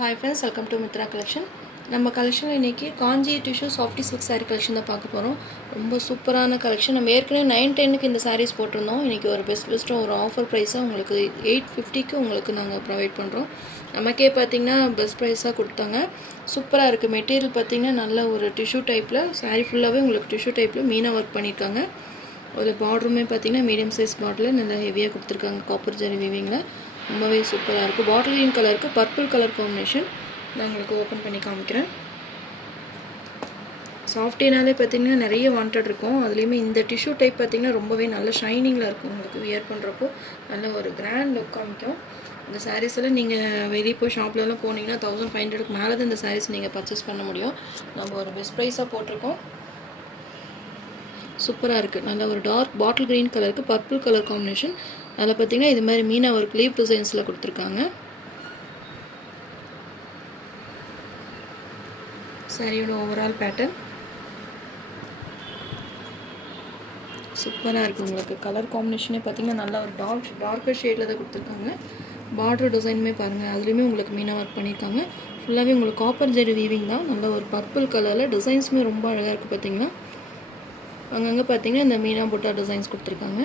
Hi friends, welcome to Mitra collection. நம்ம கலெக்ஷனில் இன்றைக்கி Kanchi tissue softy silk sari collection தான் பார்க்க போகிறோம். ரொம்ப சூப்பரான கலெக்ஷன். நம்ம ஏற்கனவே 910க்கு இந்த சாரீஸ் போட்டிருந்தோம். இன்றைக்கி ஒரு பெஸ்ட்டாக ஒரு ஆஃபர் ப்ரைஸாக உங்களுக்கு 850க்கு உங்களுக்கு நாங்கள் ப்ரொவைட் பண்ணுறோம். நமக்கே பார்த்திங்கன்னா பெஸ்ட் ப்ரைஸாக கொடுத்தாங்க. சூப்பராக இருக்குது. மெட்டீரியல் பார்த்திங்கன்னா நல்ல ஒரு டிஷ்யூ டைப்பில் சாரீ ஃபுல்லாகவே உங்களுக்கு டிஷ்யூ டைப்பில் மீனாக ஒர்க் பண்ணியிருக்காங்க. ஒரு பார்டருமே பார்த்திங்கன்னா மீடியம் சைஸ் பார்டரில் நல்லா ஹெவியாக கொடுத்துருக்காங்க. காப்பர் ஜரி வீவிங்கில் ரொம்பவே சூப்பராக இருக்குது. பாட்டில் க்ரீன் கலருக்கு பர்பிள் கலர் காம்பினேஷன். நான் உங்களுக்கு ஓப்பன் பண்ணி காமிக்கிறேன். சாஃப்டினாலே பார்த்திங்கன்னா நிறைய வாண்டட் இருக்கும். அதுலேயுமே இந்த டிஷ்யூ டைப் பார்த்திங்கன்னா ரொம்பவே நல்ல ஷைனிங்கில் இருக்கும். உங்களுக்கு வியர் பண்ணுறப்போ நல்ல ஒரு கிராண்ட் லுக் காமிக்கும். இந்த சாரீஸ் எல்லாம் நீங்கள் வெளியே போய் ஷாப்லலாம் போனீங்கன்னா 1500க்கு மேலே தான் இந்த சாரீஸ் நீங்கள் பர்ச்சேஸ் பண்ண முடியும். நம்ம ஒரு பெஸ்ட் ப்ரைஸாக போட்டிருக்கோம். சூப்பராக இருக்குது. நல்ல ஒரு டார்க் பாட்டில் க்ரீன் கலருக்கு பர்பிள் கலர் காம்பினேஷன். அதில் பார்த்திங்கன்னா இது மாதிரி மீனா ஒரு லீவ் டிசைன்ஸில் கொடுத்துருக்காங்க. சாரியோட ஓவரால் பேட்டர்ன் சூப்பராக இருக்குது. உங்களுக்கு கலர் காம்பினேஷனே பார்த்திங்கன்னா நல்லா ஒரு டார்க்கர் ஷேடில் தான் கொடுத்துருக்காங்க. பார்டர் டிசைனுமே பாருங்கள், அதுலேயுமே உங்களுக்கு மீனாக ஒர்க் பண்ணியிருக்காங்க. ஃபுல்லாகவே உங்களுக்கு காப்பர் ஜெரி வீவிங் தான். நல்ல ஒரு பர்பிள் கலரில் டிசைன்ஸுமே ரொம்ப அழகாக இருக்குது. பார்த்திங்கன்னா அங்கங்கே பார்த்திங்கன்னா இந்த மீனா புட்டா டிசைன்ஸ் கொடுத்துருக்காங்க.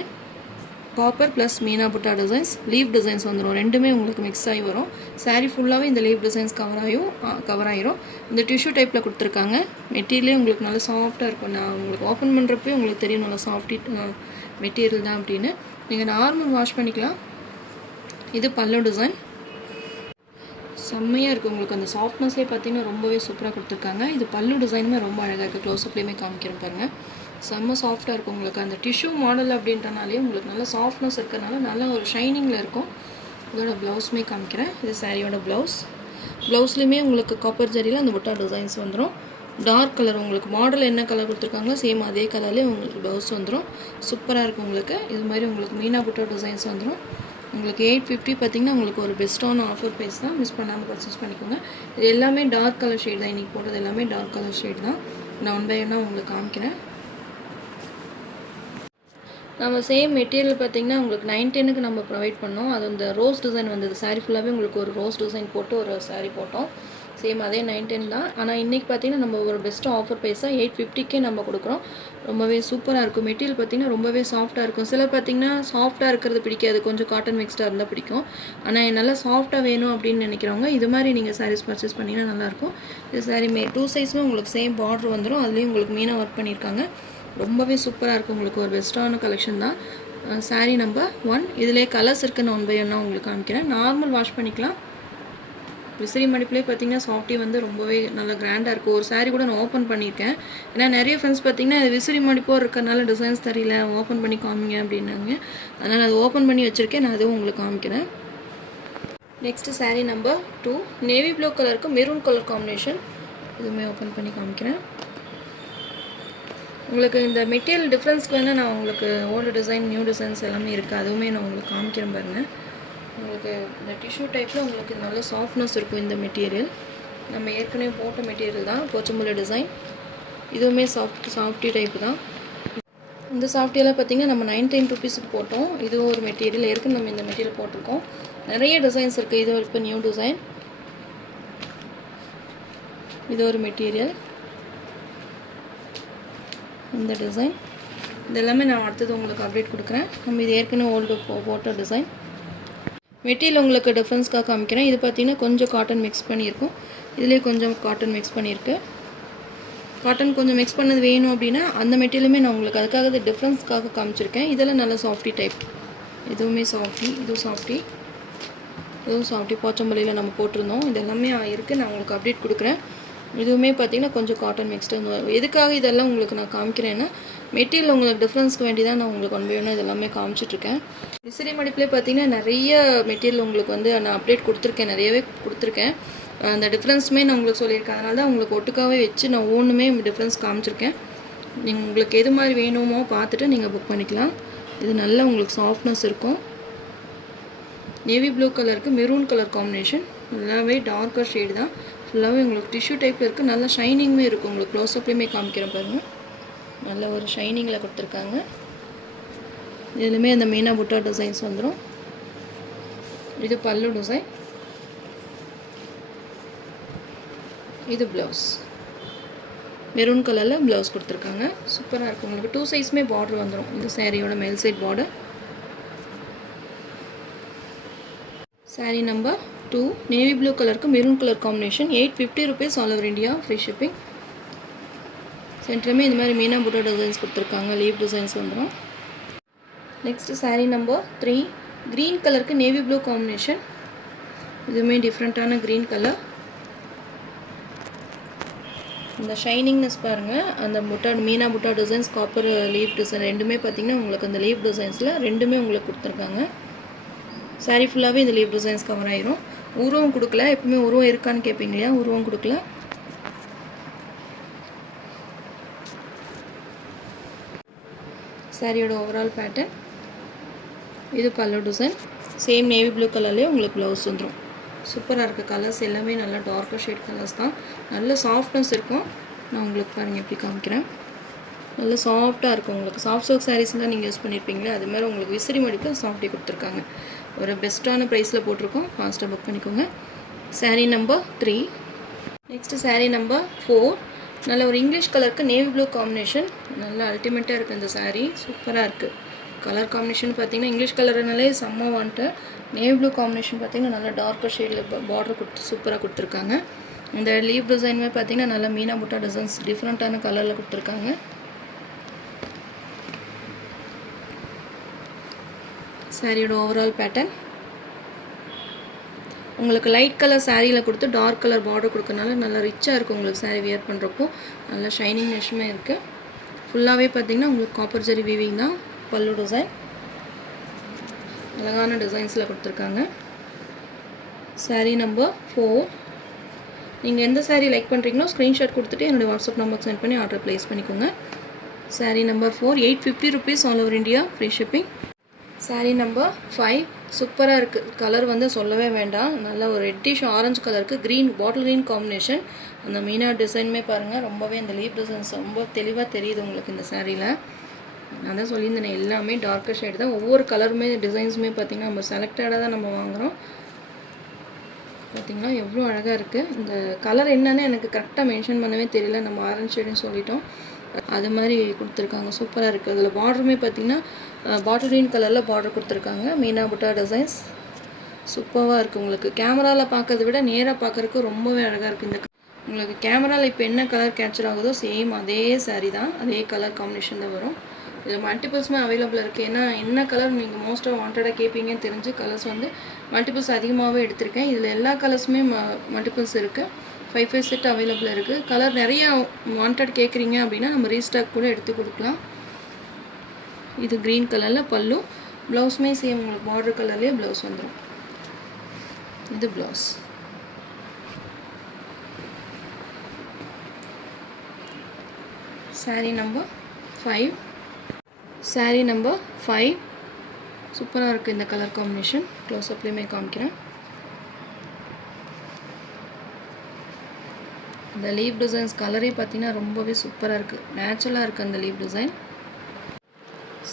Copper plus Meena butta designs, leave designs வந்துடும். ரெண்டுமே உங்களுக்கு மிக்ஸ் ஆகி வரும். சாரீ ஃபுல்லாகவே இந்த லீவ் டிசைன்ஸ் கவர் ஆகிரும். இந்த டிஷ்யூ டைப்பில் கொடுத்துருக்காங்க. மெட்டீரியலே உங்களுக்கு நல்லா சாஃப்டாக இருக்கும். நான் உங்களுக்கு ஓப்பன் பண்ணுறப்பே உங்களுக்கு தெரியும் நல்லா சாஃப்டி மெட்டீரியல் தான் அப்படின்னு. நீங்கள் நார்மல் வாஷ் பண்ணிக்கலாம். இது பல்லு டிசைன் செம்மையாக இருக்குது. உங்களுக்கு அந்த சாஃப்ட்னஸே பார்த்திங்கன்னா ரொம்பவே சூப்பராக கொடுத்துருக்காங்க. இது பல்லு டிசைனுமே ரொம்ப அழகாக இருக்குது. க்ளோஸ்அப்லேயுமே காமிக்கிறேன் பாருங்கள். செம்ம சாஃப்டாக இருக்கும். உங்களுக்கு அந்த டிஷ்யூ மாடல் அப்படின்றனாலே உங்களுக்கு நல்ல சாஃப்ட்னஸ் இருக்கிறனால நல்ல ஒரு ஷைனிங்கில் இருக்கும். இதோட ப்ளவுஸுமே காமிக்கிறேன். இது சாரியோட ப்ளவுஸ்லேயுமே உங்களுக்கு காப்பர் ஜரியில் அந்த புட்டா டிசைன்ஸ் வந்துடும். டார்க் கலர் உங்களுக்கு மாடல் என்ன கலர் கொடுத்துருக்காங்களோ சேம் அதே கலர்லேயே உங்களுக்கு ப்ளவுஸ் வந்துடும். சூப்பராக இருக்கும். உங்களுக்கு இது மாதிரி உங்களுக்கு மீனா புட்டா டிசைன்ஸ் வந்துடும். உங்களுக்கு 850 பார்த்திங்கன்னா உங்களுக்கு ஒரு பெஸ்ட்டான ஆஃபர் ப்ரைஸ் தான். மிஸ் பண்ணாமல் பர்ச்சேஸ் பண்ணிக்கோங்க. இது எல்லாமே டார்க் கலர் ஷேட் தான். இன்றைக்கி போட்டது எல்லாமே டார்க் கலர் ஷேட் தான். நான் 1 by 1 உங்களுக்கு காமிக்கிறேன். நம்ம சேம் மெட்டீரியல் பார்த்திங்கன்னா உங்களுக்கு 910க்கு நம்ம ப்ரொவைட் பண்ணோம். அது இந்த ரோஸ் டிசைன் வந்தது. சாரீ ஃபுல்லாகவே உங்களுக்கு ஒரு ரோஸ் டிசைன் போட்டு ஒரு சாரீ போட்டோம். சேம் அதே 910 தான். ஆனால் இன்றைக்கி பார்த்திங்கன்னா நம்ம ஒரு பெஸ்ட்டாக ஆஃபர் ப்ரைஸாக 850க்கே நம்ம கொடுக்குறோம். ரொம்பவே சூப்பராக இருக்கும். மெட்டீரியல் பார்த்திங்கன்னா ரொம்பவே சாஃப்ட்டாக இருக்கும். சிலர் பார்த்திங்கன்னா சாஃப்ட்டாக இருக்கிறது பிடிக்காது, கொஞ்சம் காட்டன் மிக்ஸ்டாக இருந்தால் பிடிக்கும். ஆனால் நல்லா சாஃப்ட்டாக வேணும் அப்படின்னு நினைக்கிறவங்க இது மாதிரி நீங்கள் சாரீஸ் பர்ச்சேஸ் பண்ணிங்கன்னா நல்லாயிருக்கும். இது சாரீ 2 சைஸுமே உங்களுக்கு சேம் பார்டர் வந்துடும். அதுலேயும் உங்களுக்கு மீனாக ஒர்க் பண்ணியிருக்காங்க. ரொம்பவே சூப்பராக இருக்கும். உங்களுக்கு ஒரு பெஸ்ட்டான கலெக்ஷன் தான். சாரீ நம்பர் 1. இதிலே கலர்ஸ் இருக்குது. நான் 1 by 1 உங்களுக்கு காமிக்கிறேன். நார்மல் வாஷ் பண்ணிக்கலாம். விசிறி மடிப்புலேயே பார்த்திங்கன்னா சாஃப்டி வந்து ரொம்பவே நல்லா கிராண்டாக இருக்குது. ஒரு சாரீ கூட நான் ஓப்பன் பண்ணியிருக்கேன். ஏன்னா நிறைய ஃப்ரெண்ட்ஸ் பார்த்திங்கன்னா அது விசிறி மடிப்போ இருக்கிறனால டிசைன்ஸ் தெரியல, ஓப்பன் பண்ணி காமிங்க அப்படின்னாங்க. அதனால் அது ஓப்பன் பண்ணி வச்சுருக்கேன். நான் அதுவும் உங்களுக்கு காமிக்கிறேன். Next sari number 2. Navy blue கலருக்கு மெரூன் கலர் காம்பினேஷன். இதுவுமே ஓப்பன் பண்ணி காமிக்கிறேன். உங்களுக்கு இந்த மெட்டீரியல் டிஃப்ரென்ஸ்க்கு வேணால் நான் உங்களுக்கு ஓல்டு டிசைன் நியூ டிசைன்ஸ் எல்லாமே இருக்குது. அதுவுமே நான் உங்களுக்கு காமிக்கிறேன் பாருங்கள். உங்களுக்கு இந்த டிஷ்யூ டைப்பில் உங்களுக்கு நல்ல சாஃப்ட்னஸ் இருக்கும். இந்த மெட்டீரியல் நம்ம ஏற்கனவே போட்ட மெட்டீரியல் தான். போச்சம்பள்ளி டிசைன். இதுவுமே சாஃப்டி டைப்பு தான். இந்த சாஃப்டியெல்லாம் பார்த்திங்கன்னா நம்ம 910 ருபீஸுக்கு போட்டோம். இதுவும் ஒரு மெட்டீரியல். ஏற்கனவே நம்ம இந்த மெட்டீரியல் போட்டிருக்கோம். நிறைய டிசைன்ஸ் இருக்குது. இது இப்போ நியூ டிசைன். இது ஒரு மெட்டீரியல். இந்த டிசைன் இது எல்லாமே நான் அடுத்தது உங்களுக்கு அப்டேட் கொடுக்குறேன். நம்ம இது ஏற்கனவே ஓல்டு போட்ட டிசைன். மெட்டீரியல் உங்களுக்கு டிஃப்ரென்ஸ்க்காக காமிக்கிறேன். இது பார்த்திங்கன்னா கொஞ்சம் காட்டன் மிக்ஸ் பண்ணியிருக்கும். இதுலேயே கொஞ்சம் காட்டன் மிக்ஸ் பண்ணியிருக்கு. காட்டன் கொஞ்சம் மிக்ஸ் பண்ணது வேணும் அப்படின்னா அந்த மெட்டீரியலுமே நான் உங்களுக்கு அதுக்காக இது டிஃப்ரென்ஸ்க்காக காமிச்சிருக்கேன். இதெல்லாம் நல்ல சாஃப்டி டைப். இதுவுமே சாஃப்டி. இதுவும் சாஃப்டி. போச்சம்பள்ளியில் நம்ம போட்டிருந்தோம். இது எல்லாமே இருக்குது. நான் உங்களுக்கு அப்டேட் கொடுக்குறேன். இதுவுமே பார்த்திங்கன்னா கொஞ்சம் காட்டன் மிக்ஸ்டு. எதுக்காக இதெல்லாம் உங்களுக்கு நான் காமிக்கிறேன்னா மெட்டீரியல் உங்களுக்கு டிஃப்ரென்ஸ்க்கு வேண்டி தான் நான் உங்களுக்கு 1 by 1 இதெல்லாமே காமிச்சிட்ருக்கேன். விசிறி மடிப்புலேயே பார்த்திங்கன்னா நிறைய மெட்டீரியல் உங்களுக்கு வந்து நான் அப்டேட் கொடுத்துருக்கேன். நிறையவே கொடுத்துருக்கேன். அந்த டிஃப்ரென்ஸுமே நான் உங்களுக்கு சொல்லியிருக்கேன். அதனால தான் உங்களுக்கு ஒட்டுக்காவே வச்சு நான் ஒன்றுமே டிஃப்ரென்ஸ் காமிச்சிருக்கேன். நீங்கள் உங்களுக்கு எது மாதிரி வேணுமோ பார்த்துட்டு நீங்கள் புக் பண்ணிக்கலாம். இது நல்ல உங்களுக்கு சாஃப்ட்னஸ் இருக்கும். நேவி ப்ளூ கலருக்கு மெரூன் கலர் காம்பினேஷன். நல்லாவே டார்க்கர் ஷேடு தான். ஃபுல்லாகவே உங்களுக்கு டிஷ்யூ டைப்பில் இருக்குது. நல்ல ஷைனிங்குமே இருக்கும். உங்களுக்கு க்ளோஸ்அப்லேயுமே காமிக்கிறேன் பாருங்கள். நல்ல ஒரு ஷைனிங்கில் கொடுத்துருக்காங்க. இதுலேயுமே அந்த மீனா புட்டா டிசைன்ஸ் வந்துடும். இது பல்லு டிசைன். இது ப்ளவுஸ் மெரூன் கலரில் ப்ளவுஸ் கொடுத்துருக்காங்க. சூப்பராக இருக்கும். உங்களுக்கு 2 சைஸுமே பார்டர் வந்துடும். இது சாரியோட மேல் side border. Sari number 2 navy blue கலருக்கு maroon colour combination. 850 rupees all over India, free shipping. சென்டருமே இந்த மாதிரி மீனா புட்டா டிசைன்ஸ் கொடுத்துருக்காங்க. லீவ் டிசைன்ஸ் வந்துடும். நெக்ஸ்ட்டு சாரீ நம்பர் 3 க்ரீன் கலருக்கு நேவி ப்ளூ காம்பினேஷன். இதுவுமே டிஃப்ரெண்ட்டான க்ரீன் கலர். இந்த ஷைனிங்னஸ் பாருங்கள். அந்த புட்டா Meena butta designs, copper leave design ரெண்டுமே பார்த்திங்கன்னா உங்களுக்கு அந்த லீவ் டிசைன்ஸில் ரெண்டுமே உங்களுக்கு கொடுத்துருக்காங்க. சாரீ ஃபுல்லாகவே இந்த லீவ் டிசைன்ஸ் கவர் ஆயிரும். உருவம் கொடுக்கல. எப்பவுமே உருவம் இருக்கான்னு கேட்பீங்க இல்லையா, உருவம் கொடுக்கல. சாரியோட ஓவரால் பேட்டர்ன். இது பல்லு டிசைன். சேம் நேவி ப்ளூ கலர்லேயே உங்களுக்கு ப்ளவுஸ் வந்துடும். சூப்பராக இருக்குது. கலர்ஸ் எல்லாமே நல்லா டார்க்கர் ஷேட் கலர்ஸ் தான். நல்ல சாஃப்ட்னஸ் இருக்கும். நான் உங்களுக்கு பாருங்கள் எப்படி காமிக்கிறேன். நல்ல சாஃப்டாக இருக்கும். உங்களுக்கு சாஃப்ட் சில்க் சாரீஸ்லாம் நீங்கள் யூஸ் பண்ணியிருப்பீங்களே, அதுமாதிரி உங்களுக்கு விசிறி மடிப்பில் சாஃப்டி கொடுத்துருக்காங்க. ஒரு பெஸ்ட்டான ப்ரைஸில் போட்டிருக்கோம். ஃபாஸ்ட்டாக புக் பண்ணிக்கோங்க. Sari number 3. Next sari number 4 நல்ல ஒரு இங்கிலீஷ் கலருக்கு நேவி ப்ளூ காம்பினேஷன். நல்லா அல்டிமேட்டாக இருக்குது இந்த சாரீ. சூப்பராக இருக்குது. கலர் காம்பினேஷன் பார்த்திங்கன்னா இங்கிலீஷ் கலர்னாலே செம்ம வான்ட்டு. நேவி ப்ளூ காம்பினேஷன் பார்த்திங்கன்னா நல்லா டார்க்கர் ஷேடில் பார்டர் கொடுத்து சூப்பராக கொடுத்துருக்காங்க. இந்த லீவ் டிசைனுமே பார்த்திங்கன்னா நல்லா மீனா புட்டா டிசைன்ஸ் டிஃப்ரெண்ட்டான கலரில் கொடுத்துருக்காங்க. சாரியோட ஓவரால் பேட்டர்ன். உங்களுக்கு லைட் கலர் சாரியில் கொடுத்து டார்க் கலர் பார்டர் கொடுக்கறனால நல்லா ரிச்சாக இருக்கும். உங்களுக்கு சாரீ வியர் பண்ணுறப்போ நல்லா ஷைனிங் நெஷ்மே இருக்குது. ஃபுல்லாகவே பார்த்திங்கன்னா உங்களுக்கு காப்பர் ஜரி வீவிங் தான். பல்லு டிசைன் அழகான டிசைன்ஸில் கொடுத்துருக்காங்க. சாரீ நம்பர் 4 நீங்கள் எந்த சாரீ லைக் பண்ணுறீங்களோ ஸ்க்ரீன்ஷாட் கொடுத்துட்டு என்னுடைய வாட்ஸ்அப் நம்பருக்கு சென்ட் பண்ணி ஆர்டர் ப்ளேஸ் பண்ணிக்கோங்க. Sari number 4 850 rupees all over India, free shipping. Sari number 5 சூப்பராக இருக்குது. கலர் வந்து சொல்லவே வேண்டாம். நல்ல ஒரு ரெட்டிஷ் ஆரஞ்சு கலருக்கு க்ரீன் பாட்டில் க்ரீன் காம்பினேஷன். அந்த மீனா டிசைனுமே பாருங்கள். ரொம்பவே அந்த லீவ் டிசைன்ஸ் ரொம்ப தெளிவாக தெரியுது உங்களுக்கு இந்த சாரியில். நான் தான் சொல்லியிருந்தேன் எல்லாமே டார்க்கர் ஷேட் தான். ஒவ்வொரு கலருமே டிசைன்ஸுமே பார்த்திங்கன்னா நம்ம செலக்டடாக தான் நம்ம வாங்குகிறோம். பார்த்திங்கன்னா எவ்வளோ அழகாக இருக்குது. இந்த கலர் என்னன்னு எனக்கு கரெக்டாக மென்ஷன் பண்ணவே தெரியல. நம்ம ஆரஞ்சு ஷேடுன்னு சொல்லிட்டோம். அது மாதிரி கொடுத்துருக்காங்க. சூப்பராக இருக்குது. அதில் பார்டருமே பார்த்திங்கன்னா பாட்டில் க்ரீன் கலரில் பார்டர் கொடுத்துருக்காங்க. மீனா புட்டா டிசைன்ஸ் சூப்பராக இருக்குது. உங்களுக்கு கேமராவில் பார்க்கறத விட நேராக பார்க்குறதுக்கு ரொம்பவே அழகாக இருக்குது. இந்த உங்களுக்கு கேமராவில் இப்போ என்ன கலர் கேப்சர் ஆகுதோ சேம் அதே சாரீ தான். அதே கலர் காம்பினேஷன் தான் வரும். இதில் மல்டிபிள்ஸுமே அவைலபிள் இருக்குது. ஏன்னா என்ன கலர் நீங்கள் மோஸ்ட்டாக வாண்டடாக கேட்பீங்கன்னு தெரிஞ்சு கலர்ஸ் வந்து மல்டிபிள்ஸ் அதிகமாகவே எடுத்திருக்கேன். இதில் எல்லா கலர்ஸுமே மல்டிபிள்ஸ் இருக்குது. 5 செட் அவைலபிள் இருக்குது. கலர் நிறையா வாண்டட் கேட்குறீங்க அப்படின்னா நம்ம ரீஸ்டாக் கூட எடுத்து கொடுக்கலாம். இது க்ரீன் கலரில் பல்லு. ப்ளவுஸுமே சேம் உங்களுக்கு பார்டர் கலர்லேயே ப்ளவுஸ் வந்துடும். இது blouse. Sari number 5 sari number 5 சூப்பராக இருக்குது இந்த கலர் காம்பினேஷன். க்ளோஸ் அப்லேயுமே காமிக்கிறேன். இந்த லீவ் டிசைன்ஸ் கலரே பார்த்தீங்கன்னா ரொம்பவே சூப்பராக இருக்குது. நேச்சுரலாக இருக்குது அந்த leaf design.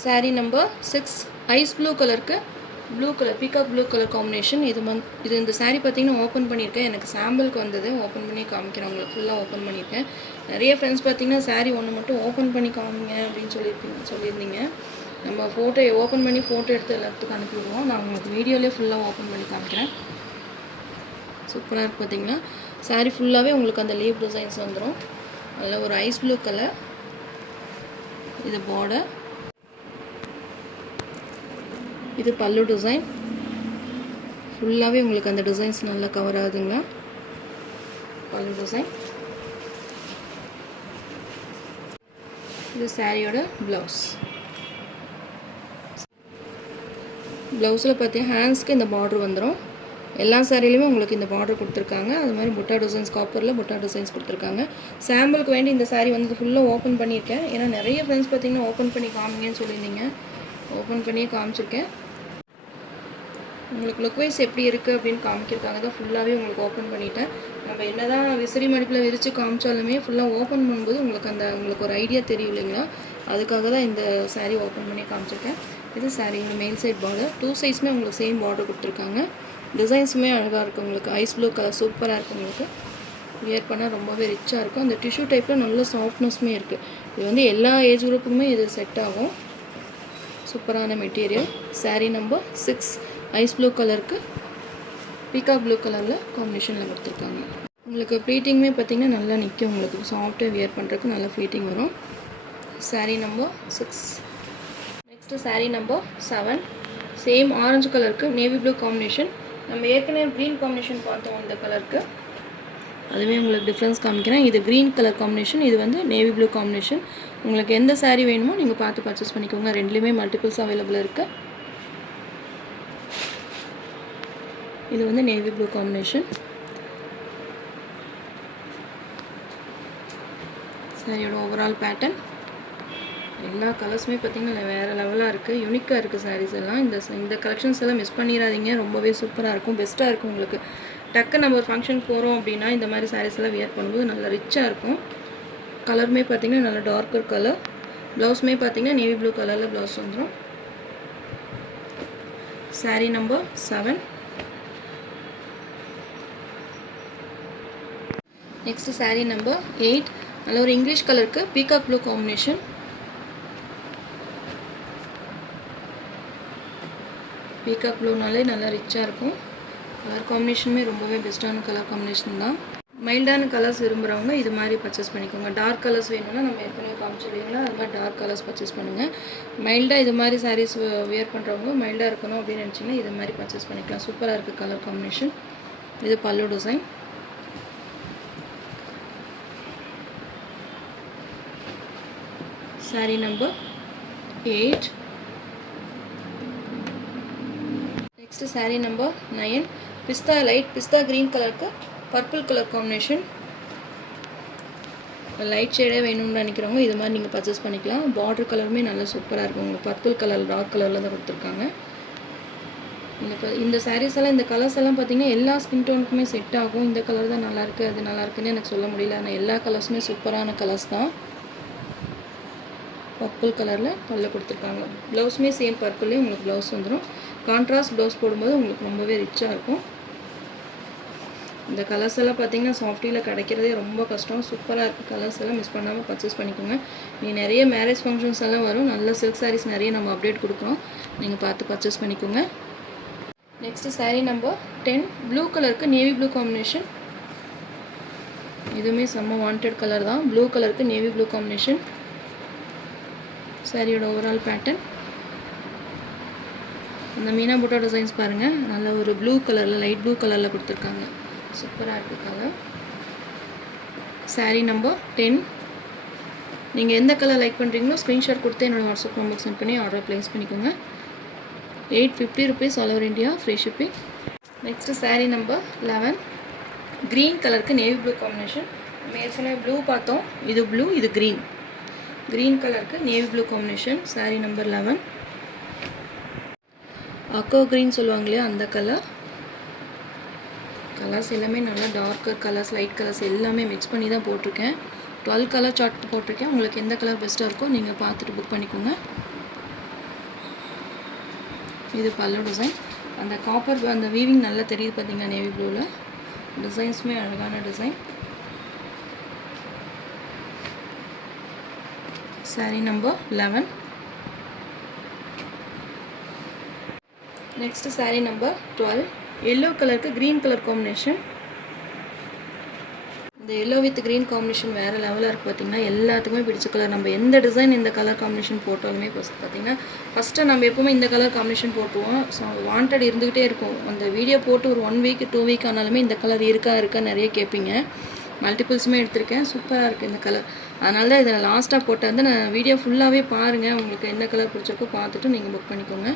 Sari number 6 ice blue கலருக்கு blue colour peacock blue colour combination. இது இந்த சாரீ பார்த்தீங்கன்னா ஓப்பன் பண்ணியிருக்கேன். எனக்கு சாம்பிளுக்கு வந்தது. ஓப்பன் பண்ணி காமிக்கிறேன். உங்களுக்கு ஃபுல்லாக ஓப்பன் பண்ணியிருக்கேன். நிறைய ஃப்ரெண்ட்ஸ் பார்த்தீங்கன்னா சாரீ ஒன்று மட்டும் ஓப்பன் பண்ணி காமிங்க அப்படின்னு சொல்லியிருந்தீங்க. நம்ம ஃபோட்டோ ஓப்பன் பண்ணி ஃபோட்டோ எடுத்து எல்லாத்துக்கும் அனுப்பிவிடுவோம். நான் உங்களுக்கு வீடியோலேயே ஃபுல்லாக ஓப்பன் பண்ணி காமிக்கிறேன். சூப்பராக இருக்குது பார்த்தீங்கன்னா. சாரீ ஃபுல்லாகவே உங்களுக்கு அந்த லீவ் டிசைன்ஸ் வந்துடும். அதில் ஒரு ஐஸ் ப்ளூ கலர். இது பார்டர். இது பல்லு டிசைன். ஃபுல்லாகவே உங்களுக்கு அந்த டிசைன்ஸ் நல்லா கவர் ஆகுதுங்களா. பல்லு டிசைன். இது சாரியோட ப்ளவுஸ். ப்ளவுஸில் பார்த்தீங்கன்னா ஹேண்ட்ஸ்க்கு இந்த பார்டர் வந்துடும். எல்லா சாரிலையுமே உங்களுக்கு இந்த பார்டர் கொடுத்துருக்காங்க. அது மாதிரி புட்டா டிசைன்ஸ் காப்பரில் புட்டா டிசைன்ஸ் கொடுத்துருக்காங்க. சாம்பிளுக்கு வேண்டி இந்த சாரீ வந்து ஃபுல்லாக ஓப்பன் பண்ணியிருக்கேன். ஏன்னா நிறைய ஃப்ரெண்ட்ஸ் பார்த்தீங்கன்னா ஓப்பன் பண்ணி காமிங்கன்னு சொல்லியிருந்தீங்க. ஓப்பன் பண்ணியே காமிச்சிருக்கேன். உங்களுக்கு லுக் வைஸ் எப்படி இருக்குது அப்படின்னு காமிக்கிறதுக்காக தான் ஃபுல்லாகவே உங்களுக்கு ஓப்பன் பண்ணிட்டேன். நம்ம என்ன தான் விசிறி மடிப்பில் விரித்து காமிச்சாலுமே ஃபுல்லாக ஓப்பன் பண்ணும்போது உங்களுக்கு ஒரு ஐடியா தெரியும் இல்லைங்களா. அதுக்காக தான் இந்த சாரீ ஓப்பன் பண்ணி காமிச்சிருக்கேன். இது சாரீங்க மேல் சைட் பார்டர். 2 சைஸுமே உங்களுக்கு சேம் பார்டர் கொடுத்துருக்காங்க. டிசைன்ஸுமே அழகாக இருக்குது. உங்களுக்கு ஐஸ் ப்ளூ கலர் சூப்பராக இருக்குது. உங்களுக்கு வியர் பண்ணால் ரொம்பவே ரிச்சாக இருக்கும். அந்த டிஷ்யூ டைப்பில் நல்ல சாஃப்ட்னஸ்மே இருக்குது. இது வந்து எல்லா ஏஜ் குரூப்புக்குமே இது செட் ஆகும். சூப்பரான material. Sari number 6 ice blue கலருக்கு பீகாக் ப்ளூ கலரில் காம்பினேஷனில் கொடுத்துருக்காங்க. உங்களுக்கு ஃப்ளீட்டிங்குமே பார்த்திங்கன்னா நல்லா நிற்கும். உங்களுக்கு சாஃப்டாக வியர் பண்ணுறதுக்கு நல்ல ஃப்ளீட்டிங் வரும். Sari number 6. Next sari number 7 same orange கலருக்கு நேவி ப்ளூ காம்பினேஷன். நம்ம ஏற்கனவே க்ரீன் காம்பினேஷன் பார்த்தோம் இந்த கலருக்கு, அதுவே உங்களுக்கு டிஃப்ரென்ஸ் காமிக்கிறேன். இது க்ரீன் கலர் காம்பினேஷன், இது வந்து நேவி ப்ளூ காம்பினேஷன். உங்களுக்கு எந்த சாரீ வேணுமோ நீங்கள் பார்த்து பர்ச்சேஸ் பண்ணிக்கோங்க. ரெண்டுலேயுமே மல்டிபிள்ஸ் அவைலபிள் இருக்குது. இது வந்து நேவி ப்ளூ காம்பினேஷன். சாரியோட ஓவரால் பேட்டர்ன் எல்லா கலர்ஸுமே பார்த்திங்கன்னா வேறு லெவலாக இருக்குது. யூனிக்காக இருக்குது சாரீஸ் எல்லாம். இந்த கலெக்ஷன்ஸ் எல்லாம் மிஸ் பண்ணிடாதீங்க. ரொம்பவே சூப்பராக இருக்கும், பெஸ்ட்டாக இருக்கும். உங்களுக்கு டக்கு நம்ம ஒரு ஃபங்க்ஷன் போகிறோம் அப்படின்னா இந்த மாதிரி சாரீஸ் எல்லாம் வியர் பண்ணும்போது நல்லா ரிச்சாக இருக்கும். கலருமே பார்த்திங்கன்னா நல்லா டார்க்கர் கலர். ப்ளவுஸுமே பார்த்திங்கன்னா நேவி ப்ளூ கலரில் ப்ளவுஸ் வந்துடும். Sari number 7. Next sari number 8 நல்ல ஒரு இங்கிலீஷ் கலருக்கு பீகாக் ப்ளூ காம்பினேஷன். பீகாக் ப்ளூனாலே நல்லா ரிச்சாக இருக்கும். கலர் காம்பினேஷனுமே ரொம்பவே பெஸ்ட்டான கலர் காம்பினேஷன் தான். மைல்டான கலர்ஸ் விரும்புகிறவங்க இது மாதிரி பர்ச்சேஸ் பண்ணிக்கோங்க. டார்க் கலர்ஸ் வேணும்னா நம்ம ஏற்கனவே காமிச்சிருவீங்களா அது மாதிரி டார்க் கலர்ஸ் பர்ச்சேஸ் பண்ணுங்கள். மைல்டாக இது மாதிரி சாரீஸ் வியர் பண்ணுறவங்க மைல்டாக இருக்கணும் அப்படின்னு நினச்சிங்கன்னா இது மாதிரி பர்ச்சேஸ் பண்ணிக்கலாம். சூப்பராக இருக்குது கலர் காம்பினேஷன். இது பல்லு design. Sari number 8. Next sari number 9 பிஸ்தா லைட் பிஸ்தா க்ரீன் கலருக்கு பர்பிள் கலர் காம்பினேஷன். லைட் ஷேடே வேணும்னு நினைக்கிறவங்க இது மாதிரி நீங்கள் பர்ச்சேஸ் பண்ணிக்கலாம். பார்டர் கலருமே நல்லா சூப்பராக இருக்கும். உங்களுக்கு பர்பிள் கலர் டார்க் கலரில் தான் கொடுத்துருக்காங்க. இந்த சாரீஸ் எல்லாம் இந்த கலர்ஸ் எல்லாம் பார்த்திங்கன்னா எல்லா ஸ்கின் டோனுக்குமே செட் ஆகும். இந்த கலர் தான் நல்லாயிருக்கு அது நல்லாயிருக்குன்னு எனக்கு சொல்ல முடியல. ஆனால் எல்லா கலர்ஸுமே சூப்பரான கலர்ஸ் தான். பர்பிள் கலரில் பல்ல கொடுத்துருக்காங்க. ப்ளவுஸுமே சேம் பர்பிள்லேயே உங்களுக்கு ப்ளவுஸ் வந்துடும். கான்ட்ராஸ்ட் ப்ளவுஸ் போடும்போது உங்களுக்கு ரொம்பவே ரிச்சாக இருக்கும். இந்த கலர்ஸ் எல்லாம் பார்த்திங்கன்னா சாஃப்டியில் கிடைக்கிறதே ரொம்ப கஷ்டம். சூப்பராக இருக்குது. கலர்ஸ் எல்லாம் மிஸ் பண்ணாமல் பர்ச்சேஸ் பண்ணிக்கோங்க. நிறைய மேரேஜ் ஃபங்க்ஷன்ஸ் எல்லாம் வரும். நல்ல சில்க் சாரீஸ் நிறைய நம்ம அப்டேட் கொடுக்குறோம். நீங்கள் பார்த்து பர்ச்சேஸ் பண்ணிக்கோங்க. நெக்ஸ்ட்டு சாரீ நம்பர் 10 ப்ளூ கலருக்கு நேவி ப்ளூ காம்பினேஷன். இதுவுமே செம்ம வாண்டட் கலர் தான். ப்ளூ கலருக்கு நேவி ப்ளூ காம்பினேஷன். சாரியோட ஓவரால் பேட்டர்ன் அந்த மீனா புட்டா டிசைன்ஸ் பாருங்கள். நல்ல ஒரு ப்ளூ கலரில் லைட் ப்ளூ கலரில் கொடுத்துருக்காங்க. சூப்பராக இருக்குது கலர். சாரீ நம்பர் 10. நீங்கள் எந்த கலர் லைக் பண்ணுறீங்களோ ஸ்க்ரீன்ஷாட் கொடுத்து என்னோடய வாட்ஸ்அப் நம்பருக்கு சென்ட் பண்ணி ஆர்டர் ப்ளேஸ் பண்ணிக்கோங்க. 850 rupees all over India, free shipping. Next sari number 11 green கலருக்கு நேவி ப்ளூ காம்பினேஷன். நம்ம ஏற்கனவே ப்ளூ பார்த்தோம். இது ப்ளூ, இது க்ரீன். க்ரீன் கலருக்கு navy blue combination. Sari number 11 அக்கோ க்ரீன் சொல்லுவாங்க இல்லையா அந்த கலர். கலர்ஸ் எல்லாமே நல்லா டார்க்கர் கலர்ஸ் லைட் கலர்ஸ் எல்லாமே மிக்ஸ் பண்ணி தான் போட்டிருக்கேன். 12 கலர் சார்ட் போட்டிருக்கேன். உங்களுக்கு எந்த கலர் பெஸ்ட்டாக இருக்கோ நீங்கள் பார்த்துட்டு புக் பண்ணிக்கோங்க. இது பல்லு டிசைன். அந்த காப்பர் அந்த வீவிங் நல்லா தெரியுது பார்த்தீங்கன்னா நேவி ப்ளூவில். டிசைன்ஸுமே அழகான design. Sari number 11. Next sari number 12 yellow கலருக்கு க்ரீன் கலர் காம்பினேஷன். இந்த எல்லோ வித் க்ரீன் காம்பினேஷன் வேறு லெவலாக இருக்குது பார்த்திங்கன்னா. எல்லாத்துக்குமே பிடிச்ச கலர். நம்ம எந்த டிசைன் இந்த கலர் காம்பினேஷன் போட்டாலுமே பார்த்திங்கன்னா ஃபஸ்ட்டு நம்ம எப்போவுமே இந்த கலர் காம்பினேஷன் போட்டுருவோம். ஸோ வாண்டட் இருந்துக்கிட்டே இருக்கும். அந்த வீடியோ போட்டு ஒரு 1 வீக் 2 வீக் ஆனாலுமே இந்த கலர் இருக்கா நிறைய கேட்பீங்க. மல்டிபிள்ஸுமே எடுத்திருக்கேன். சூப்பராக இருக்குது இந்த கலர். அதனால தான் இதை லாஸ்ட்டாக போட்டால் வந்து நான் வீடியோ ஃபுல்லாகவே பாருங்கள். உங்களுக்கு எந்த கலர் பிடிச்சிருக்கோ பார்த்துட்டு நீங்கள் புக் பண்ணிக்கோங்க.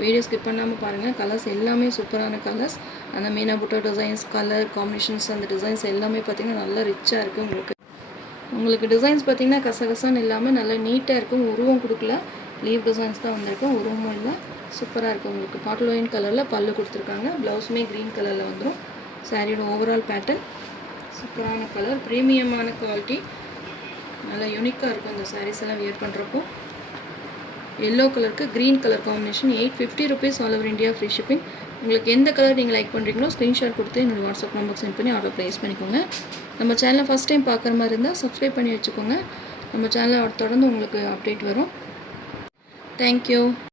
வீடியோ ஸ்கிப் பண்ணாமல் பாருங்கள். கலர்ஸ் எல்லாமே சூப்பரான கலர்ஸ். அந்த Meena butta designs colour combinations அந்த டிசைன்ஸ் எல்லாமே பார்த்திங்கன்னா நல்லா ரிச்சாக இருக்குது. உங்களுக்கு டிசைன்ஸ் பார்த்திங்கன்னா கசகசான்னு இல்லாமல் நல்லா நீட்டாக இருக்கும். உருவம் கொடுக்கல, லீவ் டிசைன்ஸ் தான் வந்திருக்கும். உருவமும் இல்லை. சூப்பராக இருக்குது. உங்களுக்கு பாட்டில் ஒயின் கலரில் பல்லு கொடுத்துருக்காங்க. ப்ளவுஸுமே க்ரீன் கலரில் வந்துடும். சாரியோட ஓவரால் பேட்டர்ன் சூப்பரான கலர், ப்ரீமியமான குவாலிட்டி, நல்லா யூனிக்காக இருக்கும் இந்த சாரீஸ் எல்லாம் வியர் பண்ணுறப்போ. எல்லோ கலருக்கு green colour combination. 850 rupees all over India, free shipping. உங்களுக்கு எந்த கலர் நீங்கள் லைக் பண்ணுறீங்களோ ஸ்க்ரீன்ஷாட் கொடுத்து என்னோடய வாட்ஸ்அப் நம்பருக்கு சென்ட் பண்ணி ஆர்டர் ப்ளேஸ் பண்ணிக்கோங்க. நம்ம சேனலை ஃபஸ்ட் டைம் பார்க்குற மாதிரி இருந்தால் சப்ஸ்கிரைப் பண்ணி வச்சுக்கோங்க. நம்ம சேனலில் தொடர்ந்து உங்களுக்கு அப்டேட் வரும். தேங்க்யூ.